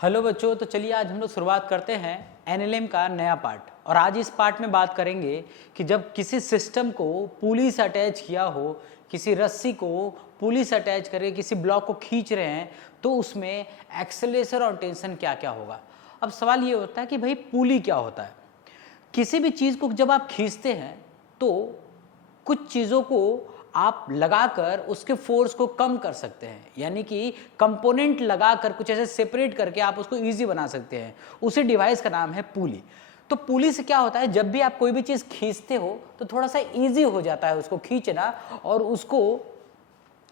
Hello बच्चों, तो चलिए आज हम लोग शुरुआत करते हैं एनएलएम का नया पार्ट। और आज इस पार्ट में बात करेंगे कि जब किसी सिस्टम को पुली से अटैच किया हो, किसी रस्सी को पुली से अटैच करके किसी ब्लॉक को खींच रहे हैं, तो उसमें एक्सेलरेशन और टेंशन क्या क्या होगा। अब सवाल ये होता है कि भाई पुली क्या होता है। किसी भी चीज़ को जब आप खींचते हैं तो कुछ चीज़ों को आप लगाकर उसके फोर्स को कम कर सकते हैं, यानी कि कंपोनेंट लगाकर कुछ ऐसे सेपरेट करके आप उसको इजी बना सकते हैं। उसी डिवाइस का नाम है पुली। तो पुली से क्या होता है, जब भी आप कोई भी चीज़ खींचते हो तो थोड़ा सा इजी हो जाता है उसको खींचना और उसको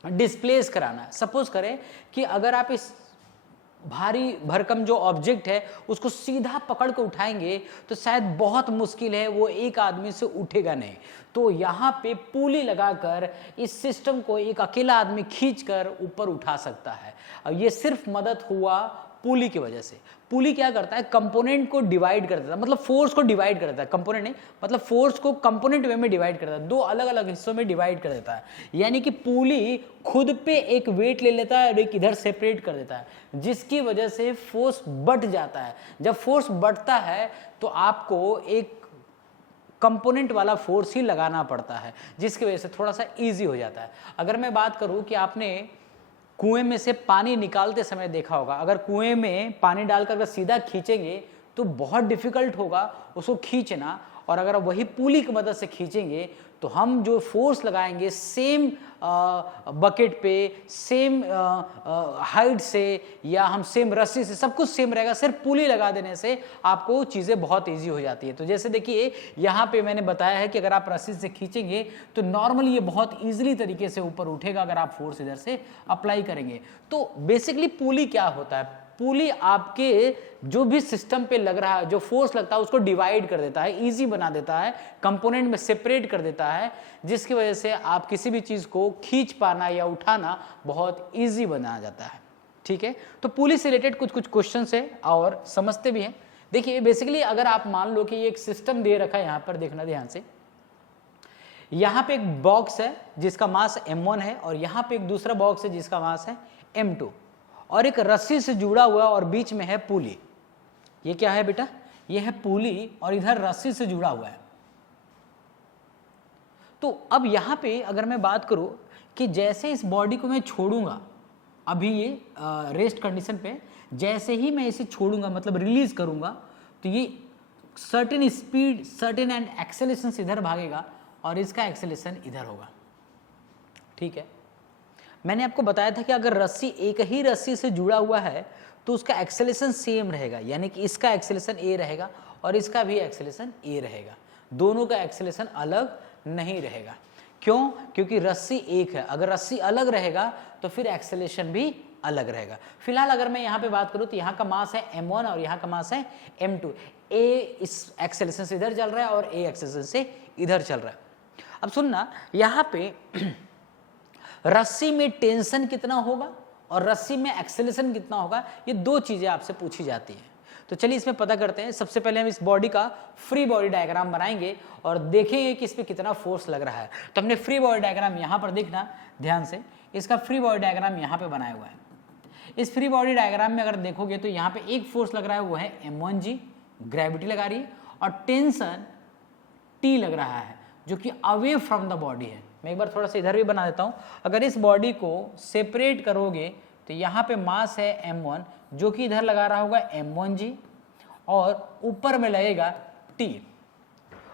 डिस्प्लेस कराना। सपोज करें कि अगर आप इस भारी भरकम जो ऑब्जेक्ट है उसको सीधा पकड़ के उठाएंगे तो शायद बहुत मुश्किल है, वो एक आदमी से उठेगा नहीं। तो यहाँ पे पुली लगाकर इस सिस्टम को एक अकेला आदमी खींचकर ऊपर उठा सकता है। अब ये सिर्फ मदद हुआ पुली की वजह से। पुली क्या करता है, कंपोनेंट को डिवाइड कर देता है, मतलब फोर्स को डिवाइड कर देता है। कंपोनेंट नहीं, मतलब फोर्स को कंपोनेंट वे में डिवाइड कर देता है, दो अलग अलग हिस्सों में डिवाइड कर देता है। यानी कि पुली खुद पे एक वेट ले लेता है और एक इधर सेपरेट कर देता है, जिसकी वजह से फोर्स बढ़ जाता है। जब फोर्स बढ़ता है तो आपको एक कंपोनेंट वाला फोर्स ही लगाना पड़ता है, जिसकी वजह से थोड़ा सा ईजी हो जाता है। अगर मैं बात करूं कि आपने कुएं में से पानी निकालते समय देखा होगा, अगर कुएं में पानी डालकर अगर सीधा खींचेंगे तो बहुत डिफिकल्ट होगा उसको खींचना, और अगर वही पुली की मदद से खींचेंगे तो हम जो फोर्स लगाएंगे सेम बकेट पे, सेम हाइट से, या हम सेम रस्सी से, सब कुछ सेम रहेगा। सिर्फ पुली लगा देने से आपको चीज़ें बहुत इजी हो जाती है। तो जैसे देखिए यहाँ पे मैंने बताया है कि अगर आप रस्सी से खींचेंगे तो नॉर्मली ये बहुत ईजिली तरीके से ऊपर उठेगा अगर आप फोर्स इधर से अप्लाई करेंगे। तो बेसिकली पुली क्या होता है, पुली आपके जो भी सिस्टम पे लग रहा है, जो फोर्स लगता है उसको डिवाइड कर देता है, इजी बना देता है, कंपोनेंट में सेपरेट कर देता है, जिसकी वजह से आप किसी भी चीज को खींच पाना या उठाना बहुत इजी बना जाता है। ठीक है, तो पुली से रिलेटेड कुछ कुछ क्वेश्चन है और समझते भी हैं। देखिए बेसिकली अगर आप मान लो कि ये एक सिस्टम दे रखा है, यहां पर देखना ध्यान से, यहां पे एक बॉक्स है जिसका मास m1 है और यहां पे एक दूसरा बॉक्स है जिसका मास है m2, और एक रस्सी से जुड़ा हुआ और बीच में है पुली। ये क्या है बेटा, ये है पुली और इधर रस्सी से जुड़ा हुआ है। तो अब यहां पे अगर मैं बात करूं कि जैसे इस बॉडी को मैं छोड़ूंगा, अभी ये रेस्ट कंडीशन पे, जैसे ही मैं इसे छोड़ूंगा मतलब रिलीज करूंगा, तो ये certain speed, certain and acceleration से इधर भागेगा और इसका एक्सेलरेशन इधर होगा। ठीक है, मैंने आपको बताया था कि अगर रस्सी एक ही रस्सी से जुड़ा हुआ है तो उसका एक्सेलरेशन सेम रहेगा, यानी कि इसका एक्सेलरेशन ए रहेगा और इसका भी एक्सेलरेशन ए रहेगा, दोनों का एक्सेलरेशन अलग नहीं रहेगा। क्यों? क्योंकि रस्सी एक है। अगर रस्सी अलग रहेगा तो फिर एक्सेलरेशन भी अलग रहेगा। फिलहाल अगर मैं यहाँ पे बात करूँ तो यहाँ का मास है m1 और यहाँ का मास है m2। ए इस एक्सेलरेशन से इधर चल रहा है और ए एक्सेलरेशन से इधर चल रहा है। अब सुनना, यहाँ पे रस्सी में टेंशन कितना होगा और रस्सी में एक्सेलरेशन कितना होगा, ये दो चीजें आपसे पूछी जाती हैं। तो चलिए इसमें पता करते हैं। सबसे पहले हम इस बॉडी का फ्री बॉडी डायग्राम बनाएंगे और देखेंगे कि इस पे कितना फोर्स लग रहा है। तो हमने फ्री बॉडी डायग्राम यहाँ पर देखना ध्यान से, इसका फ्री बॉडी डायग्राम यहाँ पे बनाया हुआ है। इस फ्री बॉडी डायग्राम में अगर देखोगे तो यहाँ पे एक फोर्स लग रहा है, वो है m1g, ग्रेविटी लगा रही है, और टेंशन T लग रहा है जो कि अवे फ्रॉम द बॉडी है। मैं एक बार थोड़ा सा इधर भी बना देता हूं। अगर इस बॉडी को सेपरेट करोगे तो यहाँ पे मास है m1 जो कि इधर लगा रहा होगा m1g और ऊपर में लगेगा T।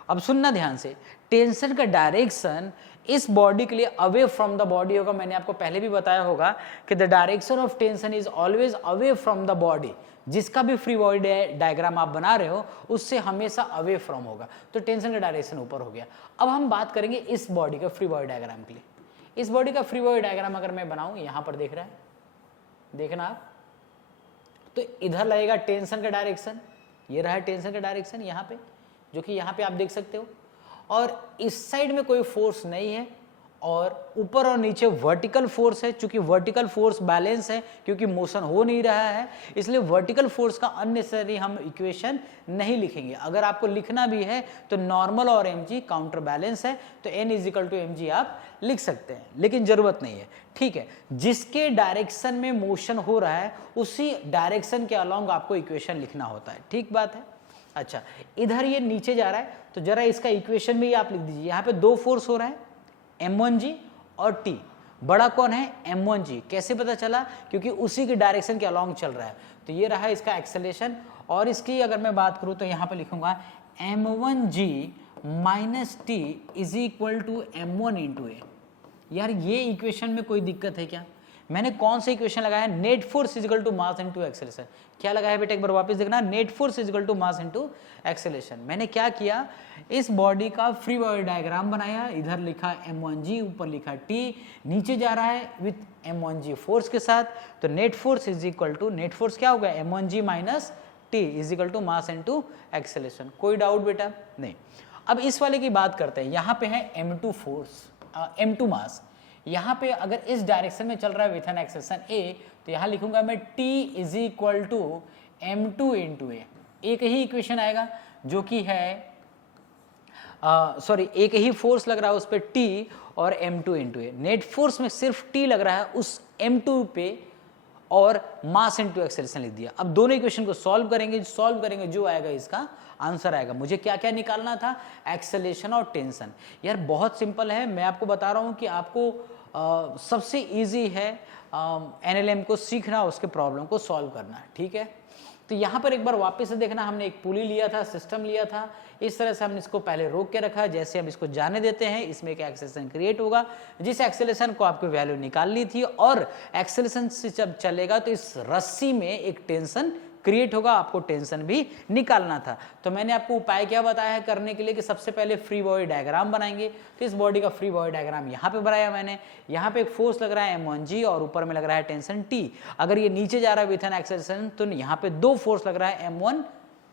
अब सुनना ध्यान से, टेंशन का डायरेक्शन इस बॉडी के लिए अवे फ्रॉम द बॉडी होगा। मैंने आपको पहले भी बताया होगा कि the direction of tension is always away from the body. जिसका भी फ्री बॉडी डायग्राम आप बना रहे हो उससे हमेशा अवे फ्रॉम होगा, तो टेंशन का डायरेक्शन ऊपर हो गया। अब हम बात करेंगे इस बॉडी का फ्री बॉडी डायग्राम के लिए। इस बॉडी का फ्री बॉडी डायग्राम अगर मैं बनाऊं, यहां पर देख रहा है, देखना आप, तो इधर लगेगा टेंशन का डायरेक्शन, ये रहा टेंशन का डायरेक्शन यहाँ पे, जो कि यहाँ पे आप देख सकते हो, और इस साइड में कोई फोर्स नहीं है और ऊपर और नीचे वर्टिकल फोर्स है, चूंकि वर्टिकल फोर्स बैलेंस है क्योंकि मोशन हो नहीं रहा है, इसलिए वर्टिकल फोर्स का अननेसेसरी हम इक्वेशन नहीं लिखेंगे। अगर आपको लिखना भी है तो नॉर्मल और mg काउंटर बैलेंस है, तो n इजिकल टू mg आप लिख सकते हैं, लेकिन जरूरत नहीं है। ठीक है, जिसके डायरेक्शन में मोशन हो रहा है उसी डायरेक्शन के अलॉन्ग आपको इक्वेशन लिखना होता है। ठीक बात है। अच्छा, इधर ये नीचे जा रहा है तो जरा इसका इक्वेशन भी आप लिख दीजिए। यहाँ पे दो फोर्स हो रहा है, m1g और t। बड़ा कौन है? m1g। कैसे पता चला? क्योंकि उसी के डायरेक्शन के अलॉन्ग चल रहा है। तो ये रहा इसका एक्सेलेरेशन, और इसकी अगर मैं बात करूं तो यहाँ पे लिखूंगा m1g minus T is equal to m1 into A. यार ये इक्वेशन में कोई दिक्कत है क्या? मैंने कौन सा इक्वेशन लगाया? Net force is equal to mass into acceleration. क्या लगाया बेटा, एक बार वापस देखना, net force is equal to mass into acceleration. मैंने क्या किया, इस बॉडी का फ्री बॉडी डायग्राम बनाया, इधर लिखा m1g, ऊपर लिखा t, नीचे जा रहा है विथ m1g फोर्स के साथ, तो net force is equal to, net force क्या होगा, m1g minus t is equal to mass into acceleration. कोई डाउट बेटा? नहीं। अब इस वाले की बात करते हैं। यहाँ पे है m2 फोर्स, m2 मास। यहाँ पे अगर इस डायरेक्शन में चल रहा है विथ एन एक्सेलरेशन a, तो यहाँ लिखूंगा मैं t is equal to m2 into A. एक ही इक्वेशन आएगा जो कि है सॉरी एक ही फोर्स लग रहा है उस पर t और m2 इंटू ए। नेट फोर्स में सिर्फ t लग रहा है उस m2 पे और मास इनटू एक्सेलरेशन लिख दिया। अब दोनों इक्वेशन को सॉल्व करेंगे जो आएगा इसका आंसर आएगा। मुझे क्या क्या निकालना था? एक्सेलरेशन और टेंशन। यार बहुत सिंपल है, मैं आपको बता रहा हूँ कि आपको सबसे इजी है एनएलएम को सीखना, उसके प्रॉब्लम को सॉल्व करना। ठीक है, तो यहाँ पर एक बार वापस से देखना, हमने एक पुली लिया था, सिस्टम लिया था, इस तरह से हमने इसको पहले रोक के रखा। जैसे हम इसको जाने देते हैं, इसमें एक एक्सेलरेशन क्रिएट होगा, जिस एक्सेलरेशन को आपको वैल्यू निकालनी थी, और एक्सेलरेशन से जब चलेगा तो इस रस्सी में एक टेंशन क्रिएट होगा, आपको टेंशन भी निकालना था। तो मैंने आपको उपाय क्या बताया है करने के लिए कि सबसे पहले फ्री बॉडी डायग्राम बनाएंगे। तो इस बॉडी का फ्री बॉडी डायग्राम यहाँ पे बनाया मैंने। यहाँ पे एक फोर्स लग रहा है m1g और ऊपर में लग रहा है टेंशन t। अगर ये नीचे जा रहा है विथ एन एक्सेलरेशन, तो यहाँ पे दो फोर्स लग रहा है m1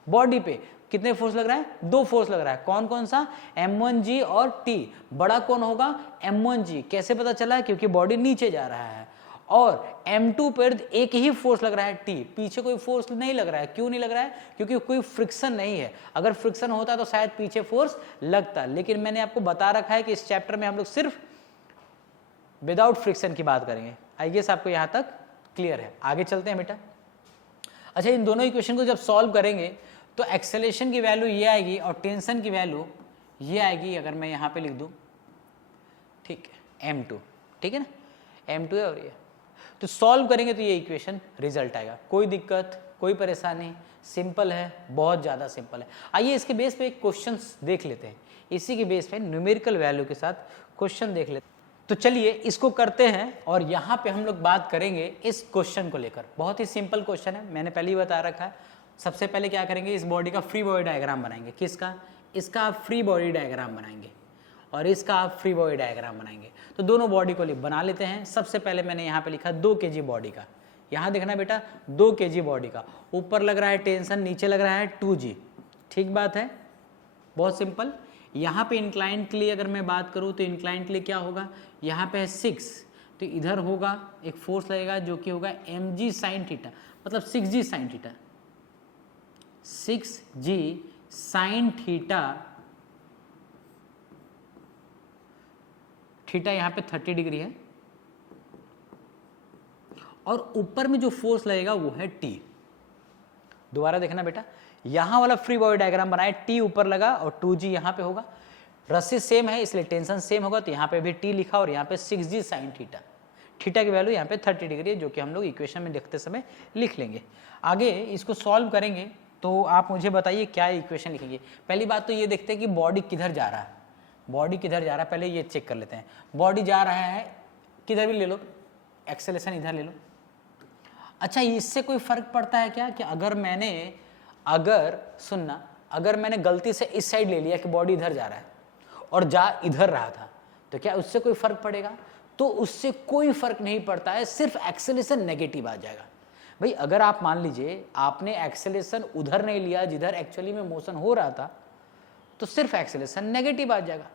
बॉडी पे। कितने फोर्स लग रहा है? दो फोर्स लग रहा है। कौन कौन सा? m1g और t। बड़ा कौन होगा? m1g। कैसे पता चला? क्योंकि बॉडी नीचे जा रहा है। और m2 पर एक ही फोर्स लग रहा है t, पीछे कोई फोर्स नहीं लग रहा है। क्यों नहीं लग रहा है? क्योंकि कोई फ्रिक्शन नहीं है। अगर फ्रिक्शन होता तो शायद पीछे फोर्स लगता, लेकिन मैंने आपको बता रखा है कि इस चैप्टर में हम लोग सिर्फ विदाउट फ्रिक्शन की बात करेंगे। आई गेस आपको यहाँ तक क्लियर है। आगे चलते हैं बेटा। अच्छा, इन दोनों इक्वेशन को जब सॉल्व करेंगे तो एक्सेलरेशन की वैल्यू ये आएगी और टेंशन की वैल्यू ये आएगी। अगर मैं यहाँ पे लिख दूँ, ठीक है, m2, ठीक है ना, m2 है और ये, तो सॉल्व करेंगे तो ये इक्वेशन रिजल्ट आएगा। कोई दिक्कत, कोई परेशानी, सिंपल है, बहुत ज़्यादा सिंपल है। आइए इसके बेस पे क्वेश्चंस देख लेते हैं। इसी के बेस पे न्यूमेरिकल वैल्यू के साथ क्वेश्चन देख लेते हैं। तो चलिए इसको करते हैं, और यहाँ पे हम लोग बात करेंगे इस क्वेश्चन को लेकर। बहुत ही सिंपल क्वेश्चन है, मैंने पहले ही बता रखा है। सबसे पहले क्या करेंगे, इस बॉडी का फ्री बॉडी डायग्राम बनाएंगे। किसका? इसका आप फ्री बॉडी डायग्राम बनाएंगे और इसका आप फ्री बॉडी डायग्राम बनाएंगे। तो दोनों बॉडी को बना लेते हैं। सबसे पहले मैंने यहाँ पे लिखा 2 kg बॉडी का। यहाँ देखना बेटा, 2 kg बॉडी का, ऊपर लग रहा है टेंशन, नीचे लग रहा है 2g। ठीक बात है, बहुत सिंपल। यहाँ पे इंक्लाइन के लिए अगर मैं बात करूँ तो इंक्लाइन के लिए क्या होगा, यहाँ पे है 6, तो इधर होगा एक फोर्स लगेगा जो कि होगा mg साइन थीटा, मतलब 6g sine theta, 6g sine theta. Theta यहाँ पे 30 डिग्री है, और ऊपर में जो फोर्स लगेगा वो है t। दोबारा देखना बेटा, यहां वाला फ्री बॉडी डायग्राम बनाए, t ऊपर लगा और 2g यहाँ पे होगा। रस्सी सेम है इसलिए टेंशन सेम होगा, तो यहाँ पे भी t लिखा और यहाँ पे 6g साइन थीटा। थीटा की वैल्यू यहाँ पे 30 डिग्री है, जो कि हम लोग इक्वेशन में लिखते समय लिख लेंगे। आगे इसको सॉल्व करेंगे तो आप मुझे बताइए क्या इक्वेशन लिखेंगे। पहली बात तो ये देखते हैं कि बॉडी किधर जा रहा है। बॉडी किधर जा रहा है पहले ये चेक कर लेते हैं। बॉडी जा रहा है किधर भी ले लो, एक्सेलरेशन इधर ले लो। अच्छा, इससे कोई फर्क पड़ता है क्या कि अगर मैंने गलती से इस साइड ले लिया कि बॉडी इधर जा रहा है और जा इधर रहा था, तो क्या उससे कोई फर्क पड़ेगा? तो उससे कोई फर्क नहीं पड़ता है, सिर्फ एक्सेलरेशन नेगेटिव आ जाएगा। भाई अगर आप मान लीजिए आपने एक्सेलरेशन उधर नहीं लिया जिधर एक्चुअली में मोशन हो रहा था, तो सिर्फ एक्सेलरेशन नेगेटिव आ जाएगा।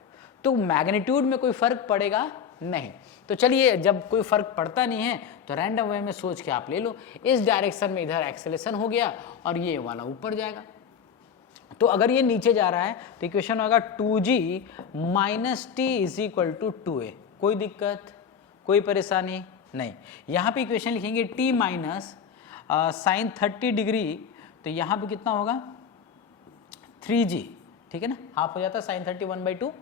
तो मैग्नीट्यूड में कोई फर्क पड़ेगा नहीं। तो चलिए, जब कोई फर्क पड़ता नहीं है तो रैंडम वे में सोच के आप ले लो, इस डायरेक्शन में इधर एक्सेलेरेशन हो गया और ये वाला ऊपर जाएगा। तो अगर ये नीचे जा रहा है तो इक्वेशन होगा 2g minus T is equal to 2a। कोई दिक्कत, कोई परेशानी नहीं। यहाँ पे इक्वेशन लिखेंगे t माइनस साइन 30 डिग्री, तो यहाँ पे कितना होगा 3g, ठीक है ना, हाफ हो जाता है साइन 30 1/2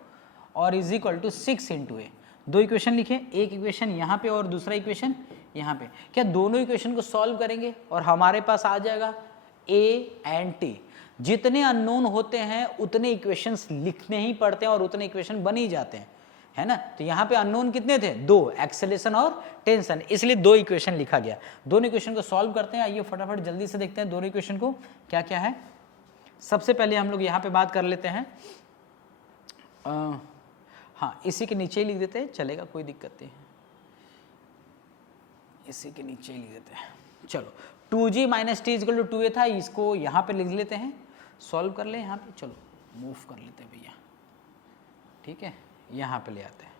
और इज इक्वल टू 6 इंटू ए। दो इक्वेशन लिखे, एक इक्वेशन यहाँ पे और दूसरा इक्वेशन यहाँ पे। क्या दोनों इक्वेशन को सॉल्व करेंगे और हमारे पास आ जाएगा a एंड t। जितने अननोन होते हैं उतने इक्वेशंस लिखने ही पड़ते हैं और उतने इक्वेशन बन ही जाते हैं, है ना। तो यहाँ पे अननोन कितने थे, दो, एक्सेलेरेशन और टेंशन, इसलिए दो इक्वेशन लिखा गया। दोनों इक्वेशन को सॉल्व करते हैं। आइए फटाफट जल्दी से देखते हैं दोनों इक्वेशन को क्या क्या है। सबसे पहले हम लोग यहाँ पे बात कर लेते हैं, हाँ इसी के नीचे ही लिख देते हैं, चलेगा, कोई दिक्कत नहीं है, इसी के नीचे ही लिख देते हैं। चलो 2g minus T equal to 2a था, इसको यहाँ पे लिख लेते हैं, सॉल्व कर ले यहाँ पे। चलो मूव कर लेते हैं भैया, ठीक है, यहाँ पे ले आते हैं,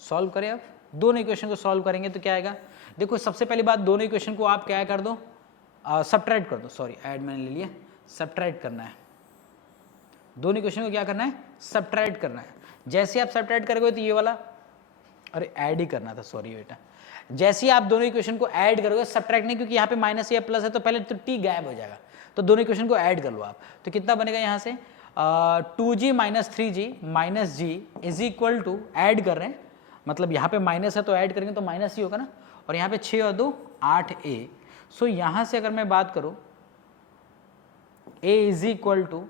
सॉल्व करें। अब दोनों इक्वेशन को सॉल्व करेंगे तो क्या आएगा, देखो सबसे पहली बात, दोनों इक्वेशन को आप क्या कर दो, सबट्रैक्ट कर दो, सॉरी ऐड मैंने ले लिया, सबट्रैक्ट करना है। दोनों इक्वेशन को क्या करना है, सबट्रैक्ट करना है। जैसे आप सबट्रैक्ट करोगे तो ये वाला, अरे ऐड ही करना था, सॉरी बेटा। जैसे आप दोनों इक्वेशन को ऐड करोगे, सबट्रैक्ट नहीं, क्योंकि यहाँ पे माइनस या प्लस है तो पहले तो टी गायब हो जाएगा। तो दोनों इक्वेशन को ऐड कर लो आप, तो कितना बनेगा यहाँ से 2g minus 3g minus g is equal to, add कर रहे हैं मतलब यहाँ पे माइनस है तो ऐड करेंगे तो माइनस ही होगा ना, और यहाँ पे 6 और 2 8a। सो यहाँ से अगर मैं बात करूँ a is equal to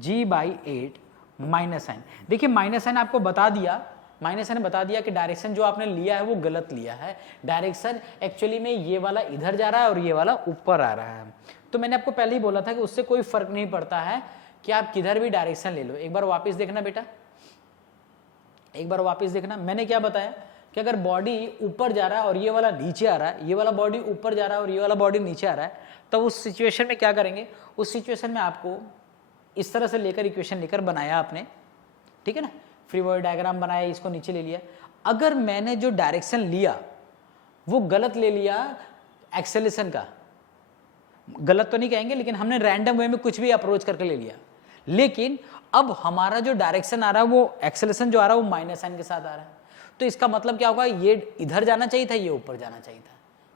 g by 8 minus sign. देखिए माइनस साइन आपको बता दिया, माइनस साइन बता दिया कि डायरेक्शन जो आपने लिया है वो गलत लिया है। डायरेक्शन एक्चुअली में ये वाला इधर जा रहा है और ये वाला ऊपर आ रहा है। तो मैंने आपको पहले ही बोला था कि उससे कोई फर्क नहीं पड़ता है कि आप किधर भी डायरेक्शन ले लो। एक बार वापस देखना बेटा, एक बार वापस देखना, मैंने क्या बताया कि अगर बॉडी ऊपर जा रहा है और ये वाला नीचे आ रहा है, ये वाला बॉडी ऊपर जा रहा है और ये वाला बॉडी नीचे आ रहा है, तो उस सिचुएशन में क्या करेंगे, उस सिचुएशन में आपको इस तरह से लेकर इक्वेशन लेकर बनाया आपने, ठीक है ना, फ्री बॉडी डायग्राम बनाया, इसको नीचे ले लिया। अगर मैंने जो डायरेक्शन लिया वो गलत ले लिया, एक्सेलेरेशन का, गलत तो नहीं कहेंगे लेकिन हमने रैंडम वे में कुछ भी अप्रोच करके ले लिया, लेकिन अब हमारा जो डायरेक्शन आ रहा है वो एक्सेलेरेशन जो आ रहा है वो माइनस साइन के साथ आ रहा है, तो इसका मतलब क्या होगा, ये इधर जाना चाहिए था, ये ऊपर जाना चाहिए था।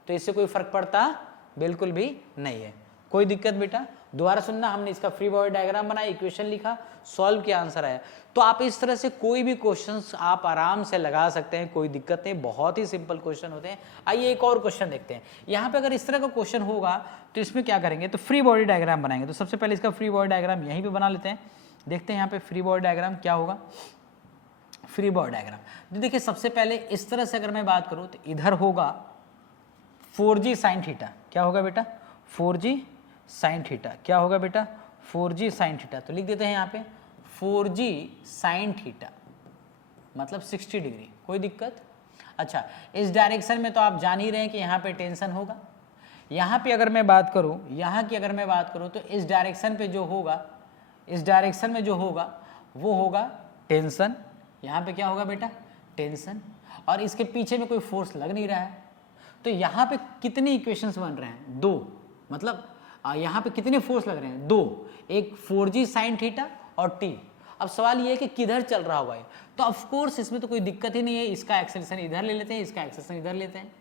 तो इससे कोई फर्क पड़ता बिल्कुल भी नहीं है। कोई दिक्कत बेटा, दोबारा सुनना, हमने इसका फ्री बॉडी डायग्राम बनाया, इक्वेशन लिखा, सॉल्व किया, आंसर आया। तो आप इस तरह से कोई भी क्वेश्चंस आप आराम से लगा सकते हैं, कोई दिक्कत नहीं, बहुत ही सिंपल क्वेश्चन होते हैं। आइए एक और क्वेश्चन देखते हैं। यहाँ पे अगर इस तरह का क्वेश्चन होगा तो इसमें क्या करेंगे, तो फ्री बॉडी डायग्राम बनाएंगे। तो सबसे पहले इसका फ्री बॉडी डायग्राम यहीं पे बना लेते हैं, देखते हैं यहाँ पे फ्री बॉडी डायग्राम क्या होगा। फ्री बॉडी डायग्राम तो देखिए सबसे पहले इस तरह से अगर मैं बात करूँ तो इधर होगा 4g साइन थीटा, क्या होगा बेटा 4g साइन थीटा, क्या होगा बेटा 4g साइन थीटा। तो लिख देते हैं यहाँ पे 4g साइन थीटा मतलब 60 डिग्री, कोई दिक्कत। अच्छा, इस डायरेक्शन में तो आप जान ही रहे हैं कि यहाँ पे टेंशन होगा। यहाँ पे अगर मैं बात करूँ, यहाँ की अगर मैं बात करूँ तो इस डायरेक्शन पे जो होगा, इस डायरेक्शन में जो होगा वो होगा टेंशन। यहाँ पे क्या होगा बेटा टेंशन, और इसके पीछे में कोई फोर्स लग नहीं रहा है। तो यहाँ पे कितने इक्वेशंस बन रहे हैं, दो, मतलब यहाँ पे कितने फोर्स लग रहे हैं, दो, एक 4g साइन थीटा और t। अब सवाल ये है कि किधर चल रहा हुआ है, तो ऑफ कोर्स इसमें तो कोई दिक्कत ही नहीं है, इसका एक्सेलेरेशन इधर ले लेते हैं, इसका एक्सेलेरेशन इधर लेते हैं,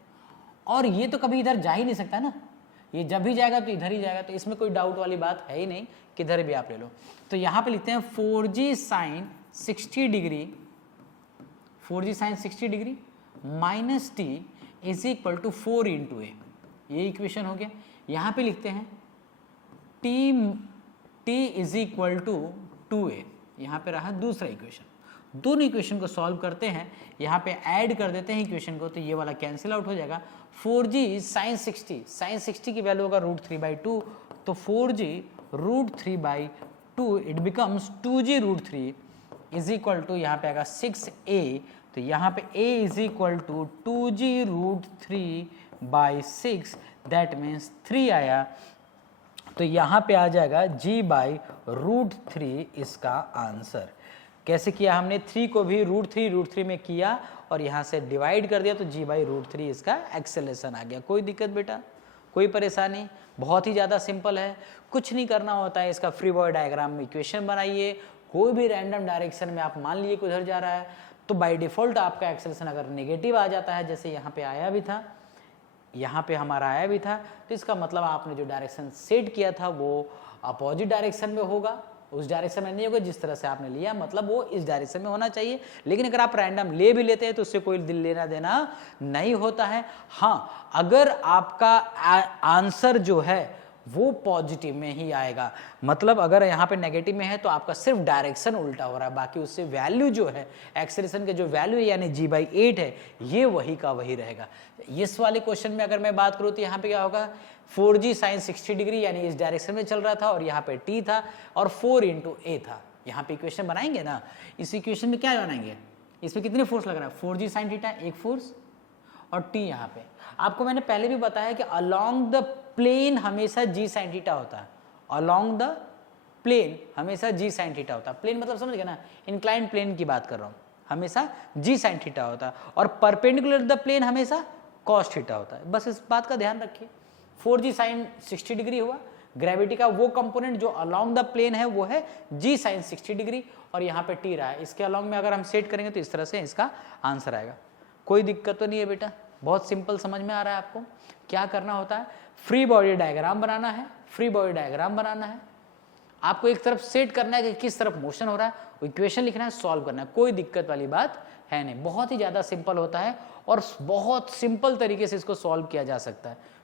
और ये तो कभी इधर जा ही नहीं सकता ना, ये जब भी जाएगा तो इधर ही जाएगा, तो इसमें कोई डाउट वाली बात है ही नहीं, किधर भी आप ले लो। तो यहाँ पे लिखते हैं 4g sine 60 degree, 4g sine 60 degree minus t is equal to 4 into A, ये इक्वेशन हो गया। यहाँ पे लिखते हैं t is equal to 2a, यहाँ पे रहा दूसरा इक्वेशन। दोनों इक्वेशन को सॉल्व करते हैं, यहाँ पे ऐड कर देते हैं इक्वेशन को, तो ये वाला कैंसिल आउट हो जाएगा। 4g साइन 60, साइन 60 की वैल्यू होगा √3/2, तो 4g √3/2 it becomes 2g √3 is equal to, यहाँ पे आएगा 6a, तो यहाँ पे a is equal to 2g √3/6, that means 3 आया, तो यहाँ पे आ जाएगा g/√3 इसका आंसर। कैसे किया हमने, 3 को भी √3 में किया और यहाँ से डिवाइड कर दिया तो g/√3 इसका एक्सेलरेशन आ गया। कोई दिक्कत बेटा, कोई परेशानी, बहुत ही ज़्यादा सिंपल है, कुछ नहीं करना होता है। इसका फ्री बॉडी डायग्राम में इक्वेशन बनाइए, कोई भी रैंडम डायरेक्शन में आप मान लीजिए कि उधर जा रहा है तो बाय डिफ़ॉल्ट आपका एक्सेलरेशन अगर नेगेटिव आ जाता है, जैसे यहाँ पे आया भी था, यहाँ पे हमारा आया भी था, तो इसका मतलब आपने जो डायरेक्शन सेट किया था वो अपोजिट डायरेक्शन में होगा, उस डायरेक्शन में नहीं होगा जिस तरह से आपने लिया, मतलब वो इस डायरेक्शन में होना चाहिए। लेकिन अगर आप रैंडम ले भी लेते हैं तो उससे कोई दिल लेना देना नहीं होता है। हाँ, अगर आपका आंसर जो है वो पॉजिटिव में ही आएगा, मतलब अगर यहाँ पे नेगेटिव में है तो आपका सिर्फ डायरेक्शन उल्टा हो रहा है, बाकी उससे वैल्यू जो है एक्सेलरेशन के जो वैल्यू है यानी g/8 है ये वही का वही रहेगा। इस वाले क्वेश्चन में अगर मैं बात करूँ तो यहाँ पे क्या होगा, 4g sin 60 डिग्री यानी इस डायरेक्शन में चल रहा था और यहाँ पे t था और 4 × a था। यहाँ पे इक्वेशन बनाएंगे ना, इस इक्वेशन में क्या बनाएंगे, इसमें कितने फोर्स लग रहा है, 4g sin थीटा एक फोर्स और t यहाँ पे। आपको मैंने पहले भी बताया कि अलोंग द प्लेन हमेशा g sin थीटा होता है, अलोंग द प्लेन हमेशा g sin थीटा होता है। प्लेन मतलब समझ गए ना, इंक्लाइंड प्लेन की बात कर रहा हूँ, हमेशा g sin थीटा होता है और परपेंडिकुलर द प्लेन हमेशा cos थीटा होता है। बस इस बात का ध्यान रखिए। 4g sin 60 डिग्री हुआ, ग्रेविटी का वो कंपोनेंट जो अलोंग द प्लेन है वो है g sin 60 डिग्री और यहाँ पे t रहा है, इसके अलोंग में अगर हम सेट करेंगे तो इस तरह से इसका आंसर आएगा। कोई दिक्कत तो नहीं है बेटा, बहुत सिंपल समझ में आ रहा है आपको। क्या करना होता है, फ्री बॉडी डायग्राम बनाना है, फ्री बॉडी डायग्राम बनाना है, आपको एक तरफ सेट करना है कि किस तरफ मोशन हो रहा है, इक्वेशन लिखना है, सॉल्व करना है, कोई दिक्कत वाली बात है नहीं, बहुत ही ज़्यादा सिंपल होता है और बहुत सिंपल तरीके से इसको सॉल्व किया जा सकता है।